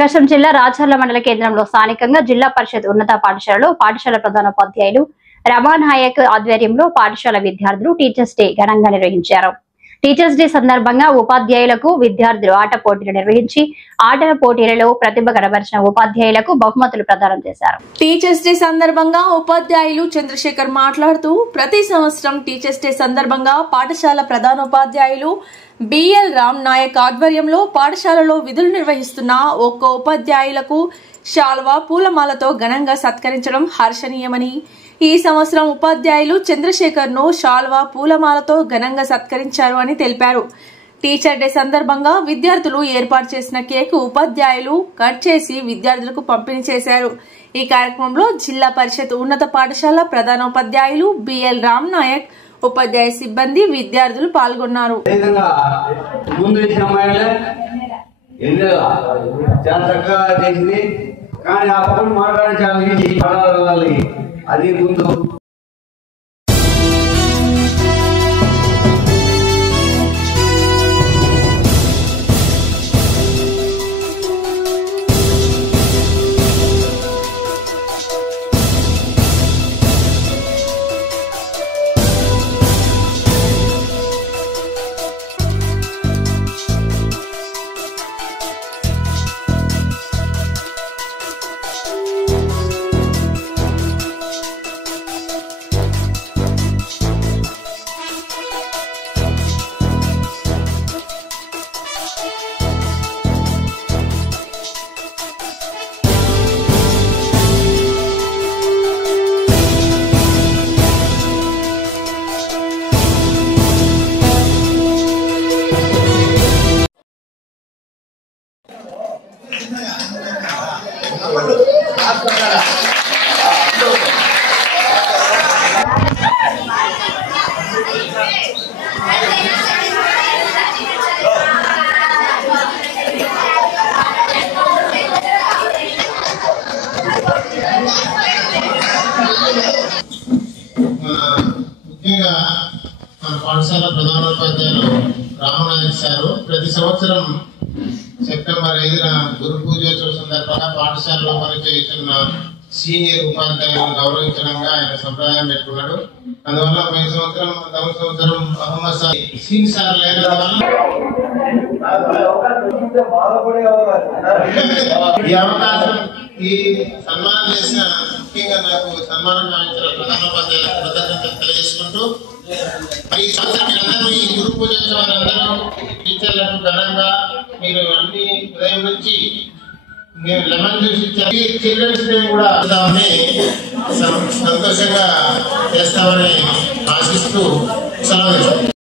ప్రకాశం జిల్లా రాచర్ల మండల కేంద్రంలో స్థానికంగా జిల్లా పరిషత్ ఉన్నత పాఠశాలలో పాఠశాల ప్రధానోపాధ్యాయులు రమానాయక్ ఆధ్వర్యంలో పాఠశాల విద్యార్థులు టీచర్స్ డే ఘనంగా నిర్వహించారు. టీచర్స్ డే సందర్భంగా ఉపాధ్యాయులకు విద్యార్థులు ఆట పోటీలు నిర్వహించి ఆటల పోటీలలో ప్రతిభ కనబరిచిన ఉపాధ్యాయులకు బహుమతులు ప్రదానం చేశారు. టీచర్స్ డే సందర్భంగా ఉపాధ్యాయులు చంద్రశేఖర్ మాట్లాడుతూ ప్రతి సంవత్సరం టీచర్స్ డే సందర్భంగా పాఠశాల ప్రధానోపాధ్యాయులు బిఎల్ రామ్ నాయక్ ఆధ్వర్యంలో పాఠశాలలో విధులు నిర్వహిస్తున్న ఒక్కో ఉపాధ్యాయులకు శాల్వా పూలమాలతో ఘనంగా సత్కరించడం హర్షణీయమని, ఈ సంవత్సరం ఉపాధ్యాయులు చంద్రశేఖర్ ను శాల్వా పూలమాలతో ఘనంగా సత్కరించారు అని తెలిపారు. టీచర్ డే సందర్భంగా విద్యార్థులు ఏర్పాటు చేసిన కేక్ ఉపాధ్యాయులు కట్ చేసి విద్యార్థులకు పంపిణీ చేశారు. ఈ కార్యక్రమంలో జిల్లా పరిషత్ ఉన్నత పాఠశాల ప్రధానోపాధ్యాయులు బిఎల్ రామ్ నాయక్, ఉపాధ్యాయ సిబ్బంది, విద్యార్థులు పాల్గొన్నారు. అది ముందు ముఖ్యంగా మన పాఠశాల ప్రధానోపాధ్యాయులు రామనాయక్ సారు ప్రతి సంవత్సరం సెప్టెంబర్ 5న గురు పూజోత్సవ సందర్భంగా పాఠశాలలో పనిచేస్తున్న సీనియర్ ఉపాధ్యాయులను గౌరవించడంగా ఆయన సంప్రదాయం పెట్టుకున్నాడు. అందువల్ల ఈ సంవత్సరం మహమ్మద్ సింగ్ సార్ లేని ఈ అవకాశం ఈ సన్మానం చేసిన ముఖ్యంగా నాకు సన్మానం భావించిన ప్రధానోపాధ్యాయులకు కృతజ్ఞతలు తెలియజేసుకుంటూ ఈ సంవత్సరం మీరందరూ ఈ గురు పూజోత్సవాన్ని అందరూ టీచర్లకు ఘనంగా మీరు అన్ని ఉదయం నుంచి మేము లెమన్ జ్యూస్ ఇచ్చారు. చిల్డ్రన్స్ డే కూడా సంతోషంగా చేస్తామని ఆశిస్తూ సెలవు.